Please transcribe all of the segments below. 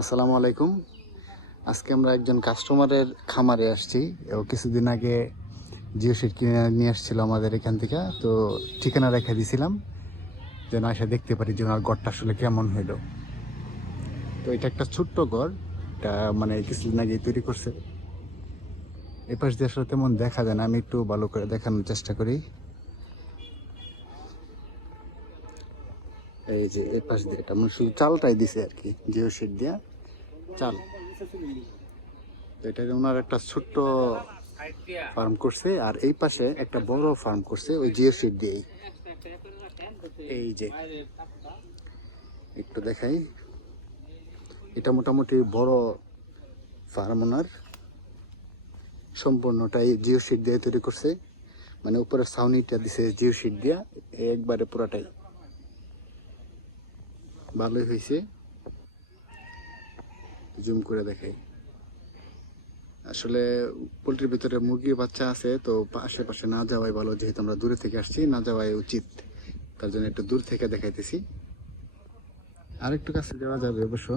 আসসালামু আলাইকুম। আজকে আমরা একজন কাস্টমারের খামারে আসছি। ও কিছুদিন আগে জিও সিট কিনে নিয়ে আসছিল আমাদের এখান থেকে। তো ঠিকানা রেখে দিয়েছিলাম যেন এসে দেখতে পারি যে ওনার ঘরটা আসলে কেমন হইলো। তো এটা একটা ছোট্ট ঘর, এটা মানে কিছুদিন আগে তৈরি করছে। এ পাশ দিয়ে আসলে তেমন দেখা যায় না, আমি একটু ভালো করে দেখানোর চেষ্টা করি। এই যে এ পাশ দিয়ে এটা মানে শুধু চালটাই দিছে আর কি, জিও সিট দিয়া চাল। তো এটা ওনার একটা ছোট্ট ফার্ম করছে, আর এই পাশে একটা বড় ফার্ম করছে ওই জিও সিট দিয়েই। এই যে একটু দেখাই, এটা মোটামুটি বড় ফার্ম ওনার, সম্পূর্ণটাই জিও সিট দিয়ে তৈরি করছে। মানে উপরে ছাউনিটা দিছে জিও সিট দিয়া, একবারে পুরাটাই ভালোই হয়েছে। জুম করে দেখাই, আসলে পোলট্রির ভিতরে মুরগির বাচ্চা আছে, তো আশেপাশে না যাওয়াই ভালো, যেহেতু আমরা দূরে থেকে আসছি, না যাওয়াই উচিত। তার জন্য একটু দূর থেকে দেখাইতেছি, আর একটু কাছে যাওয়া যাবে অবশ্য।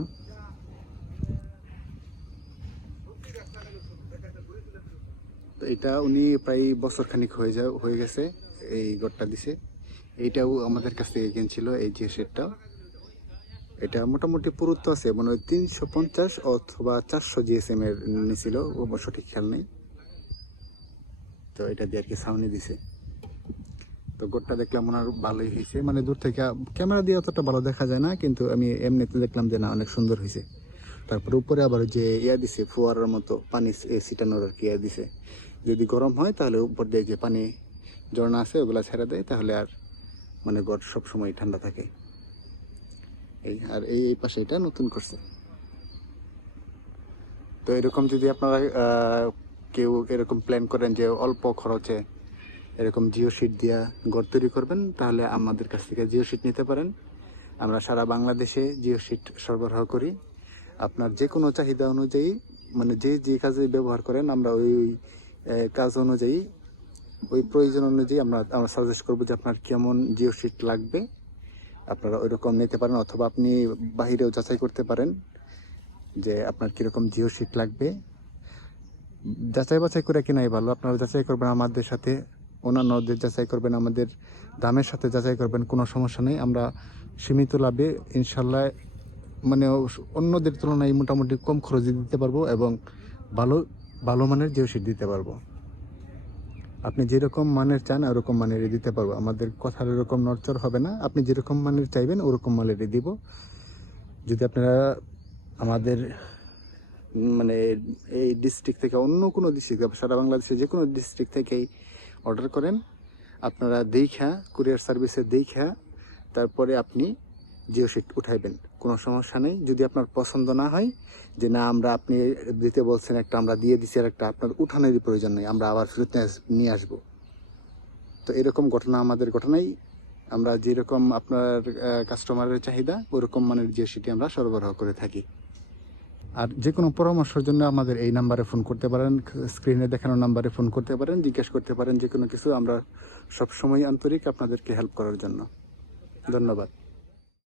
তো এটা উনি প্রায় বছর খানিক হয়ে গেছে এই ঘরটা দিছে। এইটাও আমাদের কাছ থেকে কিনছিল, এই যে সেটটা। এটা মোটামুটি পুরুত্ব আছে, মনে হয় 350 অথবা 400 জিএসএম এর নিছিল, অবশ্য ঠিক খেয়াল নেই। তো এটা দিয়ে আর কি ছাউনি দিছে। তো ঘরটা দেখলাম ওনার ভালোই হয়েছে, মানে দূর থেকে ক্যামেরা দিয়ে অতটা ভালো দেখা যায় না, কিন্তু আমি এমনিতে দেখলাম যে না, অনেক সুন্দর হয়েছে। তারপরে উপরে আবার যে ইয়া দিছে, ফোয়ারার মতো পানি ছিটানোর আর কি ইয়া দিছে। যদি গরম হয় তাহলে উপর দিয়ে যে পানি ঝর্ণা আছে ওগুলা ছেড়ে দেয়, তাহলে আর মানে ঘর সবসময় ঠান্ডা থাকে। এই আর এই পাশে এটা নতুন করছে। তো এরকম যদি আপনারা কেউ এরকম প্ল্যান করেন যে অল্প খরচে এরকম জিও সিট দিয়া ঘর তৈরি করবেন, তাহলে আমাদের কাছ থেকে জিও সিট নিতে পারেন। আমরা সারা বাংলাদেশে জিও সিট সরবরাহ করি। আপনার যে কোনো চাহিদা অনুযায়ী, মানে যে যে কাজে ব্যবহার করেন, আমরা ওই কাজ অনুযায়ী, ওই প্রয়োজন অনুযায়ী আমরা সাজেস্ট করবো যে আপনার কেমন জিও সিট লাগবে, আপনারা ওই রকম নিতে পারেন। অথবা আপনি বাহিরেও যাচাই করতে পারেন যে আপনার কীরকম জিও সিট লাগবে। যাচাই বাছাই করে কেনাই ভালো। আপনারা যাচাই করবেন আমাদের সাথে, অন্যান্যদের যাচাই করবেন, আমাদের দামের সাথে যাচাই করবেন, কোনো সমস্যা নেই। আমরা সীমিত লাভে ইনশাল্লাহ, মানে অন্যদের তুলনায় মোটামুটি কম খরচে দিতে পারবো, এবং ভালো ভালো মানের জিও সিট দিতে পারবো। আপনি যেরকম মানের চান ওরকম মানেরই দিতে পারবো, আমাদের কথার এরকম নড়চড় হবে না। আপনি যেরকম মানের চাইবেন ওরকম মানেরই দিব। যদি আপনারা আমাদের মানে এই ডিস্ট্রিক্ট থেকে অন্য কোনো ডিস্ট্রিক্ট, সারা বাংলাদেশে যে কোনো ডিস্ট্রিক্ট থেকেই অর্ডার করেন, আপনারা দেখা কুরিয়ার সার্ভিসে দেখা তারপরে আপনি জিও সিট উঠাইবেন, কোনো সমস্যা নেই। যদি আপনার পছন্দ না হয়, যে না আমরা আপনি দিতে বলছেন একটা, আমরা দিয়ে দিচ্ছি আর একটা, আপনার উঠানোরই প্রয়োজন নেই, আমরা আবার ফেরত নিয়ে আসবো। তো এরকম ঘটনা আমাদের ঘটনাই। আমরা যেরকম আপনার কাস্টমারের চাহিদা ওরকম মানের জিও সিটি আমরা সরবরাহ করে থাকি। আর যে কোনো পরামর্শের জন্য আমাদের এই নাম্বারে ফোন করতে পারেন, স্ক্রিনে দেখানো নাম্বারে ফোন করতে পারেন, জিজ্ঞেস করতে পারেন যে কোনো কিছু। আমরা সবসময় আন্তরিক আপনাদেরকে হেল্প করার জন্য। ধন্যবাদ।